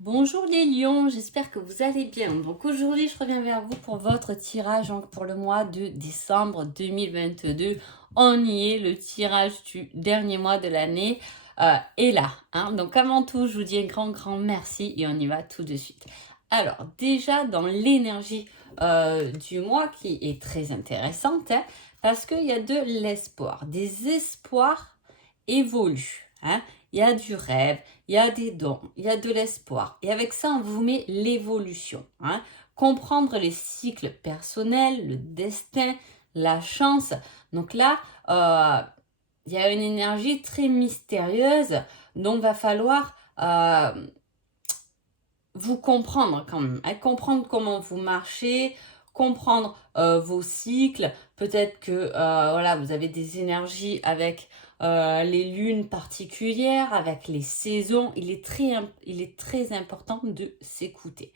Bonjour les lions, j'espère que vous allez bien. Donc aujourd'hui, je reviens vers vous pour votre tirage pour le mois de décembre 2022. On y est, le tirage du dernier mois de l'année est là. Donc avant tout, je vous dis un grand merci et on y va tout de suite. Alors déjà dans l'énergie du mois qui est très intéressante, parce qu'il y a de l'espoir. Des espoirs évoluent. Il y a du rêve, il y a des dons, il y a de l'espoir. Et avec ça, on vous met l'évolution. Comprendre les cycles personnels, le destin, la chance. Donc là, il y a une énergie très mystérieuse, donc va falloir vous comprendre quand même, comprendre comment vous marchez, comprendre vos cycles. Peut-être que voilà, vous avez des énergies avec les lunes particulières, avec les saisons. Il est très important de s'écouter.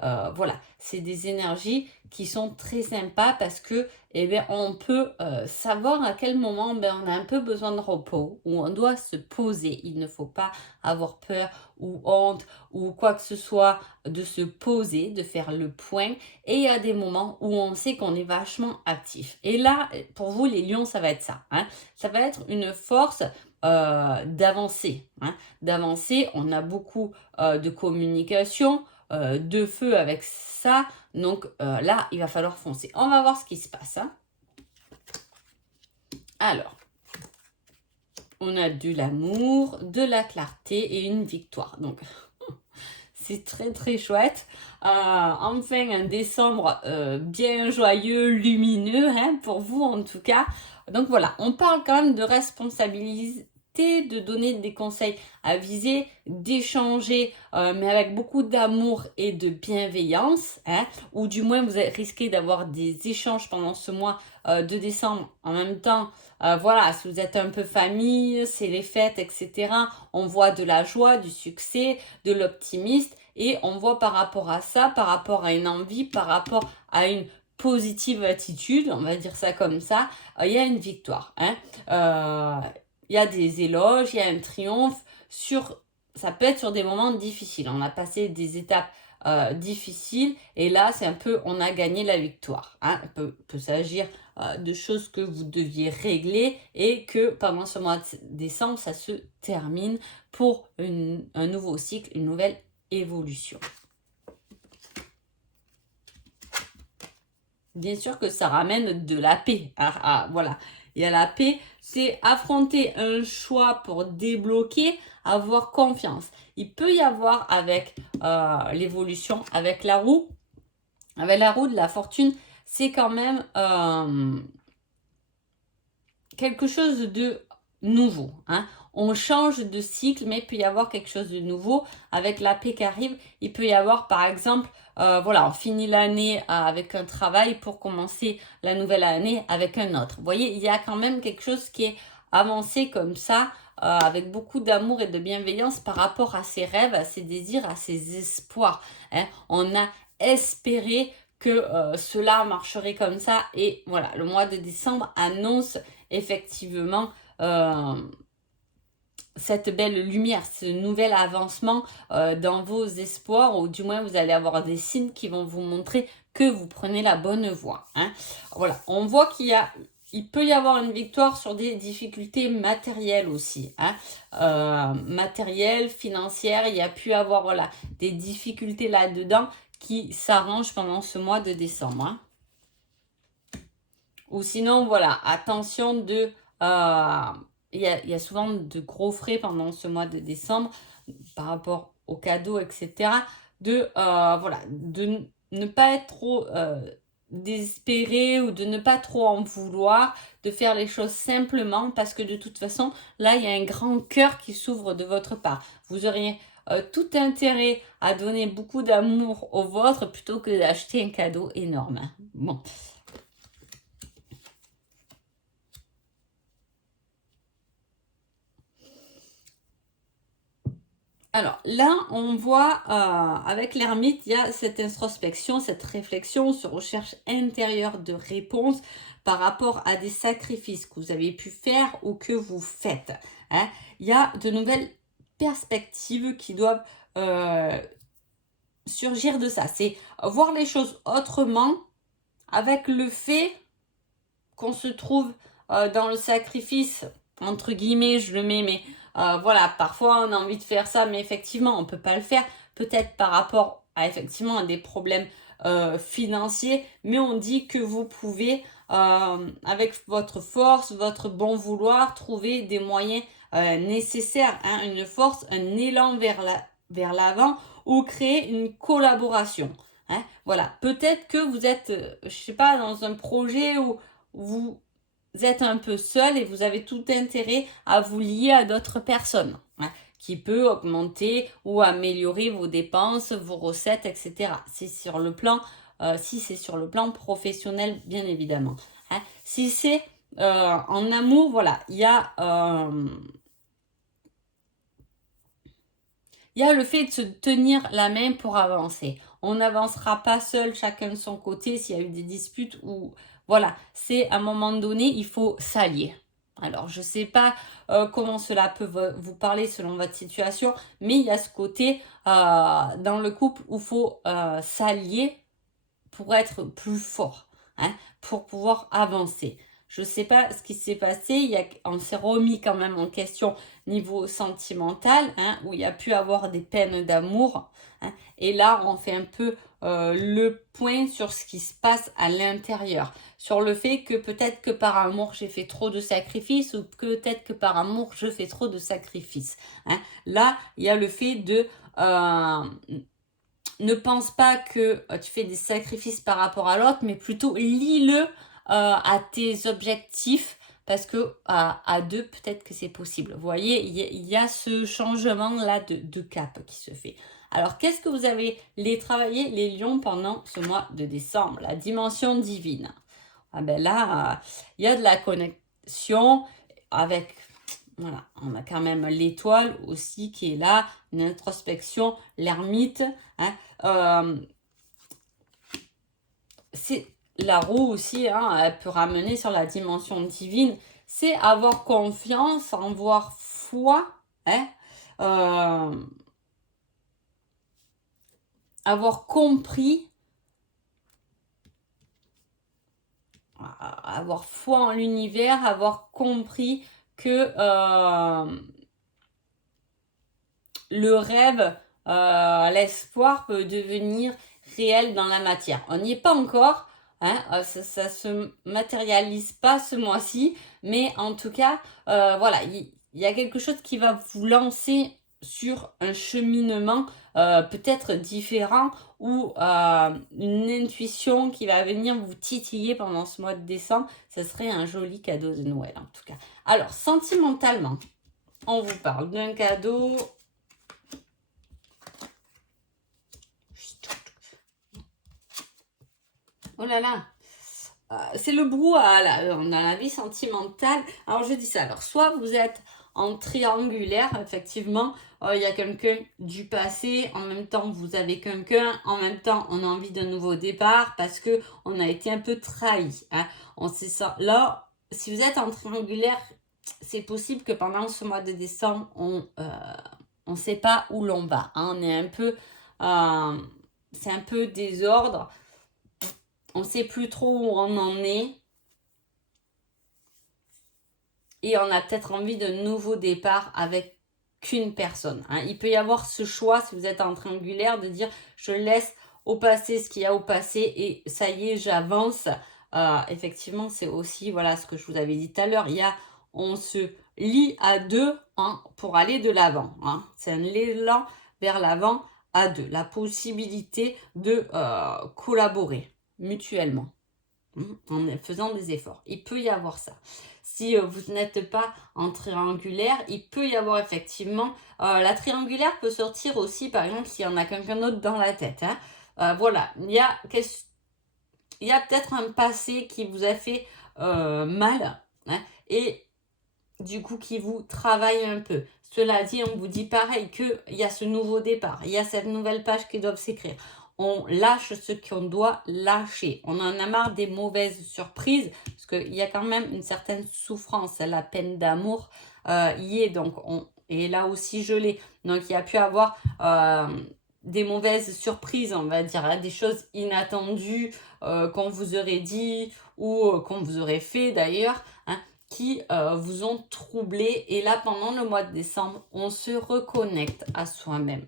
Voilà, c'est des énergies qui sont très sympas parce que eh bien, on peut savoir à quel moment on a un peu besoin de repos, où on doit se poser. Il ne faut pas avoir peur ou honte ou quoi que ce soit, de se poser, de faire le point. Et il y a des moments où on sait qu'on est vachement actif. Et là, pour vous, les lions, ça va être ça. Ça va être une force d'avancer. D'avancer, on a beaucoup de communication, de feu avec ça. Donc là, il va falloir foncer. On va voir ce qui se passe. Alors, on a de l'amour, de la clarté et une victoire. Donc, c'est très chouette. Enfin, un décembre bien joyeux, lumineux, pour vous en tout cas. Donc voilà, on parle quand même de responsabilité, de donner des conseils avisés, d'échanger, mais avec beaucoup d'amour et de bienveillance, ou du moins vous risquez d'avoir des échanges pendant ce mois de décembre. En même temps, voilà, si vous êtes un peu famille, c'est les fêtes, etc. On voit de la joie, du succès, de l'optimiste, et on voit par rapport à ça, par rapport à une envie, par rapport à une positive attitude, on va dire ça comme ça, il y a une victoire. Il y a des éloges, il y a un triomphe, ça peut être sur des moments difficiles. On a passé des étapes difficiles et là, c'est un peu, on a gagné la victoire. Peut s'agir de choses que vous deviez régler et que pendant ce mois de décembre, ça se termine pour un nouveau cycle, une nouvelle évolution. Bien sûr que ça ramène de la paix. Voilà, il y a la paix, c'est affronter un choix pour débloquer, avoir confiance. Il peut y avoir avec l'évolution, avec la roue de la fortune, c'est quand même quelque chose de nouveau. On change de cycle, mais il peut y avoir quelque chose de nouveau. Avec la paix qui arrive, il peut y avoir par exemple, voilà, on finit l'année avec un travail pour commencer la nouvelle année avec un autre. Vous voyez, il y a quand même quelque chose qui est avancé comme ça, avec beaucoup d'amour et de bienveillance par rapport à ses rêves, à ses désirs, à ses espoirs. On a espéré que cela marcherait comme ça et voilà, le mois de décembre annonce effectivement cette belle lumière, ce nouvel avancement dans vos espoirs, ou du moins vous allez avoir des signes qui vont vous montrer que vous prenez la bonne voie. Voilà, on voit il peut y avoir une victoire sur des difficultés matérielles aussi. Matérielles, financières, il y a pu avoir voilà, des difficultés là-dedans qui s'arrangent pendant ce mois de décembre. Ou sinon, voilà, attention de... il y a souvent de gros frais pendant ce mois de décembre par rapport aux cadeaux, etc. Voilà, de ne pas être trop désespéré ou de ne pas trop en vouloir, de faire les choses simplement parce que de toute façon, là, il y a un grand cœur qui s'ouvre de votre part. Vous auriez tout intérêt à donner beaucoup d'amour au vôtre plutôt que d'acheter un cadeau énorme. Bon. Alors là, on voit avec l'ermite, il y a cette introspection, cette réflexion, ce recherche intérieure de réponse par rapport à des sacrifices que vous avez pu faire ou que vous faites. Il y a de nouvelles perspectives qui doivent surgir de ça. C'est voir les choses autrement avec le fait qu'on se trouve dans le sacrifice, entre guillemets, je le mets, mais voilà, parfois on a envie de faire ça, mais effectivement, on ne peut pas le faire, peut-être par rapport à effectivement à des problèmes financiers, mais on dit que vous pouvez, avec votre force, votre bon vouloir, trouver des moyens nécessaires, hein, une force, un élan vers l'avant ou créer une collaboration. Hein. Voilà, peut-être que vous êtes, je sais pas, dans un projet où vous êtes un peu seul et vous avez tout intérêt à vous lier à d'autres personnes, hein, qui peut augmenter ou améliorer vos dépenses, vos recettes, etc. C'est sur le plan, si c'est sur le plan professionnel, bien évidemment. Hein. Si c'est en amour, voilà, il y a le fait de se tenir la main pour avancer. On n'avancera pas seul, chacun de son côté, s'il y a eu des disputes ou... Voilà, c'est à un moment donné, il faut s'allier. Alors, je ne sais pas comment cela peut vous parler selon votre situation, mais il y a ce côté dans le couple où il faut s'allier pour être plus fort, hein, pour pouvoir avancer. Je ne sais pas ce qui s'est passé, on s'est remis quand même en question niveau sentimental, hein, où il y a pu avoir des peines d'amour. Hein, et là, on fait un peu le point sur ce qui se passe à l'intérieur. Sur le fait que peut-être que par amour, j'ai fait trop de sacrifices ou peut-être que par amour, je fais trop de sacrifices. Hein. Là, il y a le fait de... ne pense pas que tu fais des sacrifices par rapport à l'autre, mais plutôt lie-le à tes objectifs, parce que à deux, peut-être que c'est possible. Vous voyez, il y a ce changement-là de cap qui se fait. Alors, qu'est-ce que vous avez travaillé, les lions, pendant ce mois de décembre? La dimension divine. Ah ben là, il y a de la connexion avec... Voilà, on a quand même l'étoile aussi qui est là, une introspection, l'ermite. Hein, c'est la roue aussi, hein, elle peut ramener sur la dimension divine. C'est avoir confiance, avoir foi, hein, avoir compris, avoir foi en l'univers, avoir compris que le rêve, l'espoir peut devenir réel dans la matière. On n'y est pas encore, hein, ça se matérialise pas ce mois-ci, mais en tout cas, voilà, il y a quelque chose qui va vous lancer sur un cheminement peut-être différent ou une intuition qui va venir vous titiller pendant ce mois de décembre. Ce serait un joli cadeau de Noël en tout cas. Alors, sentimentalement, on vous parle d'un cadeau. Oh là là, c'est le brouhaha là, dans la vie sentimentale. Alors je dis ça, alors soit vous êtes en triangulaire, effectivement, il y a quelqu'un du passé, en même temps vous avez quelqu'un, en même temps on a envie d'un nouveau départ parce que on a été un peu trahi. Hein. On sait ça. Là, si vous êtes en triangulaire, c'est possible que pendant ce mois de décembre, on ne sait pas où l'on va. Hein. On est un peu, c'est un peu désordre. On ne sait plus trop où on en est. Et on a peut-être envie d'un nouveau départ avec qu'une personne. Hein. Il peut y avoir ce choix, si vous êtes en triangulaire, de dire je laisse au passé ce qu'il y a au passé et ça y est, j'avance. Effectivement, c'est aussi voilà ce que je vous avais dit tout à l'heure. On se lie à deux, hein, pour aller de l'avant. Hein. C'est un élan vers l'avant à deux. La possibilité de collaborer mutuellement, en faisant des efforts. Il peut y avoir ça. Si vous n'êtes pas en triangulaire, il peut y avoir effectivement... la triangulaire peut sortir aussi, par exemple, s'il y en a quelqu'un d'autre dans la tête. Hein. Voilà, il y a peut-être un passé qui vous a fait mal, hein, et du coup qui vous travaille un peu. Cela dit, on vous dit pareil qu'il y a ce nouveau départ, il y a cette nouvelle page qui doit s'écrire. On lâche ce qu'on doit lâcher. On en a marre des mauvaises surprises, parce qu'il y a quand même une certaine souffrance, la peine d'amour y est. Donc, Et là aussi, je l'ai. Donc, il y a pu avoir des mauvaises surprises, on va dire, hein, des choses inattendues qu'on vous aurait dit ou qu'on vous aurait fait d'ailleurs, hein, qui vous ont troublé. Et là, pendant le mois de décembre, on se reconnecte à soi-même.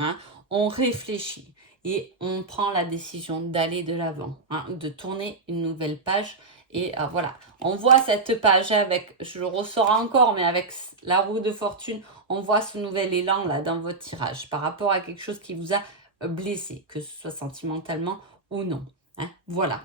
Hein, on réfléchit et on prend la décision d'aller de l'avant, hein, de tourner une nouvelle page. Et voilà, on voit cette page avec, je le ressors encore, mais avec la roue de fortune, on voit ce nouvel élan là dans votre tirage par rapport à quelque chose qui vous a blessé, que ce soit sentimentalement ou non. Hein, voilà.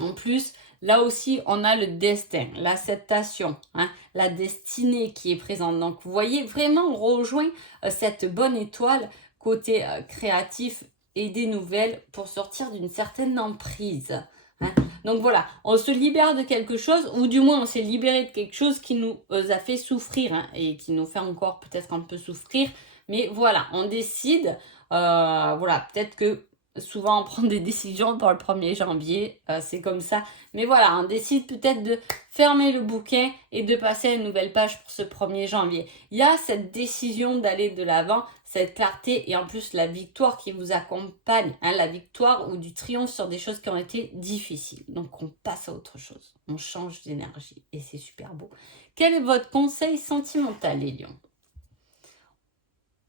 En plus, là aussi, on a le destin, l'acceptation, hein, la destinée qui est présente. Donc, vous voyez, vraiment, on rejoint cette bonne étoile côté créatif et des nouvelles pour sortir d'une certaine emprise. Hein. Donc voilà, on se libère de quelque chose, ou du moins on s'est libéré de quelque chose qui nous a fait souffrir, hein, et qui nous fait encore peut-être un peu souffrir. Mais voilà, on décide, voilà, peut-être que souvent on prend des décisions pour le 1er janvier, c'est comme ça. Mais voilà, on décide peut-être de fermer le bouquin et de passer à une nouvelle page pour ce 1er janvier. Il y a cette décision d'aller de l'avant, cette clarté et en plus la victoire qui vous accompagne, hein, la victoire ou du triomphe sur des choses qui ont été difficiles. Donc on passe à autre chose, on change d'énergie et c'est super beau. Quel est votre conseil sentimental, les lions?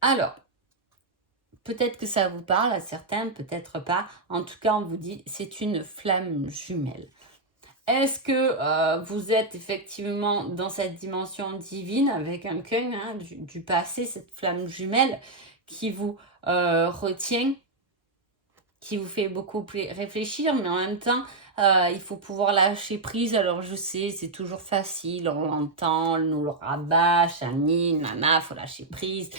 Alors, peut-être que ça vous parle à certains, peut-être pas. En tout cas, on vous dit, c'est une flamme jumelle. Est-ce que vous êtes effectivement dans cette dimension divine avec un cœur, hein, du passé, cette flamme jumelle qui vous retient, qui vous fait beaucoup réfléchir, mais en même temps, il faut pouvoir lâcher prise. Alors je sais, c'est toujours facile, on l'entend, on nous le rabâche, nana, faut lâcher prise.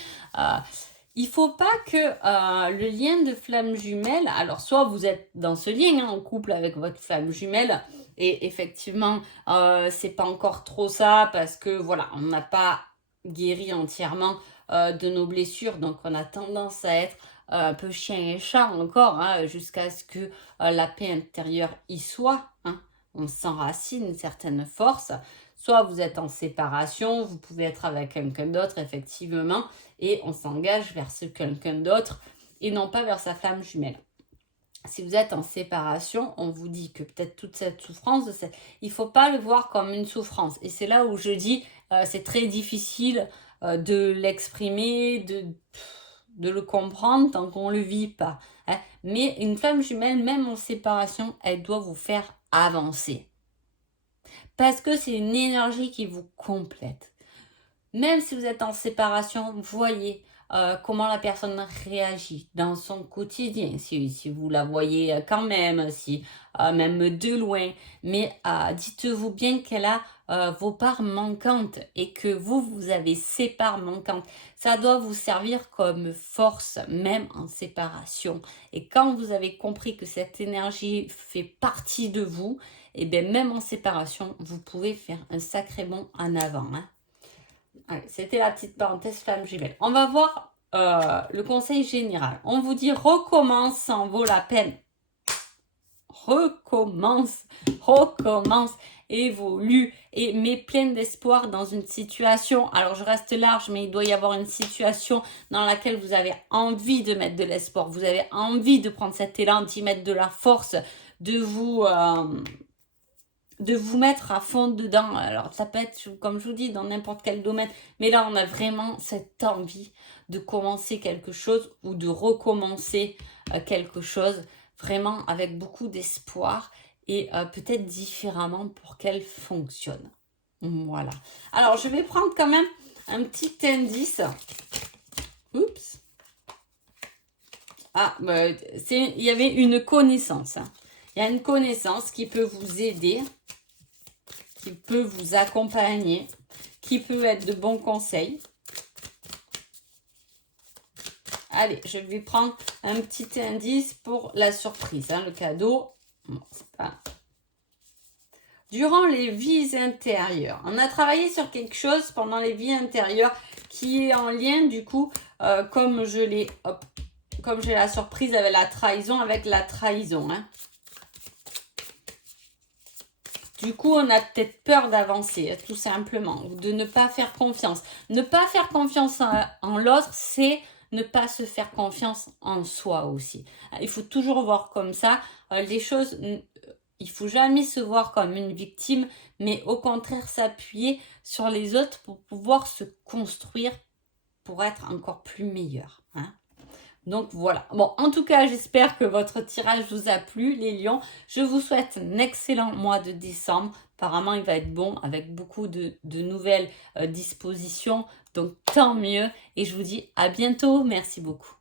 Il ne faut pas que le lien de flamme jumelle, alors soit vous êtes dans ce lien, hein, en couple avec votre flamme jumelle, et effectivement, c'est pas encore trop ça, parce que voilà, on n'a pas guéri entièrement de nos blessures, donc on a tendance à être un peu chien et chat encore, hein, jusqu'à ce que la paix intérieure y soit, hein. On s'enracine une certaine force. Soit vous êtes en séparation, vous pouvez être avec quelqu'un d'autre, effectivement, et on s'engage vers ce quelqu'un d'autre et non pas vers sa flamme jumelle. Si vous êtes en séparation, on vous dit que peut-être toute cette souffrance, il ne faut pas le voir comme une souffrance. Et c'est là où je dis, c'est très difficile de l'exprimer, de le comprendre tant qu'on ne le vit pas. Hein. Mais une flamme jumelle, même en séparation, elle doit vous faire avancer. Parce que c'est une énergie qui vous complète. Même si vous êtes en séparation, voyez comment la personne réagit dans son quotidien. Si vous la voyez quand même, si même de loin. Mais dites-vous bien qu'elle a vos parts manquantes et que vous avez ses parts manquantes. Ça doit vous servir comme force, même en séparation. Et quand vous avez compris que cette énergie fait partie de vous, et bien même en séparation, vous pouvez faire un sacré bond en avant. Hein. Allez, c'était la petite parenthèse flamme jumelle. On va voir le conseil général. On vous dit recommence, ça en vaut la peine. Recommence, évolue et mets plein d'espoir dans une situation. Alors je reste large, mais il doit y avoir une situation dans laquelle vous avez envie de mettre de l'espoir. Vous avez envie de prendre cet élan, d'y mettre de la force, de vous mettre à fond dedans. Alors ça peut être, comme je vous dis, dans n'importe quel domaine, mais là on a vraiment cette envie de commencer quelque chose ou de recommencer quelque chose, vraiment avec beaucoup d'espoir et peut-être différemment pour qu'elle fonctionne. Voilà. Alors je vais prendre quand même un petit indice. Oups. Ah, il y avait une connaissance. Hein. Il y a une connaissance qui peut vous aider, qui peut vous accompagner, qui peut être de bons conseils. Allez, je vais prendre un petit indice pour la surprise, hein, le cadeau. Bon, c'est pas... Durant les vies intérieures, on a travaillé sur quelque chose pendant les vies intérieures qui est en lien du coup, comme j'ai la surprise avec la trahison, Hein. Du coup, on a peut-être peur d'avancer, tout simplement, ou de ne pas faire confiance. Ne pas faire confiance en l'autre, c'est ne pas se faire confiance en soi aussi. Il faut toujours voir comme ça les choses. Il faut jamais se voir comme une victime, mais au contraire s'appuyer sur les autres pour pouvoir se construire, pour être encore plus meilleur. Hein. Donc voilà. Bon, en tout cas, j'espère que votre tirage vous a plu, les lions. Je vous souhaite un excellent mois de décembre. Apparemment, il va être bon avec beaucoup de nouvelles dispositions. Donc tant mieux. Et je vous dis à bientôt. Merci beaucoup.